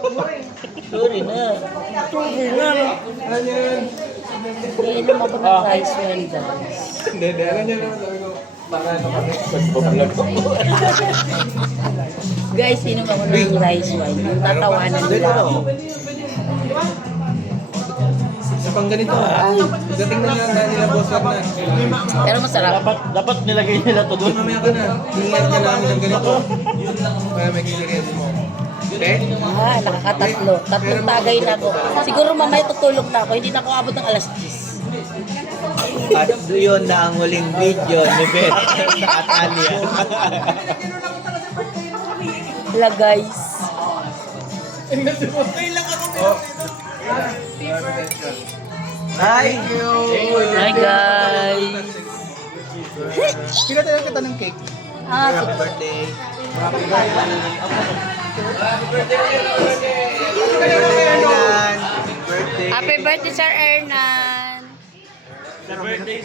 Sorry na. Sorry na. Ano yun? Hindi na mabot ng rice wine, guys. Hindi, ano yun? Baka ano kami? Guys, sino ba ng rice wine? Yung tatawanan nila ako. Sa pang ganito, dating na lang nila boss na. Pero masarap. Dapat nilagay nila to doon. Mamaya ka na. Hingihan ka namin ng ganito. Kaya may experience mo. Okay? Ah, nakakatatlo. Tatlong tagay na ako. Siguro mamaya tutulog na ako. Hindi na ako abot ng alas 10. At yun na ang huling video ni Beth at Alia. Wala, guys. Hi! Hi, guys. Pinatayan kita ng cake. Ah, Happy birthday! Happy birthday! Birthday! happy birthday, Sir Ernan. Birthday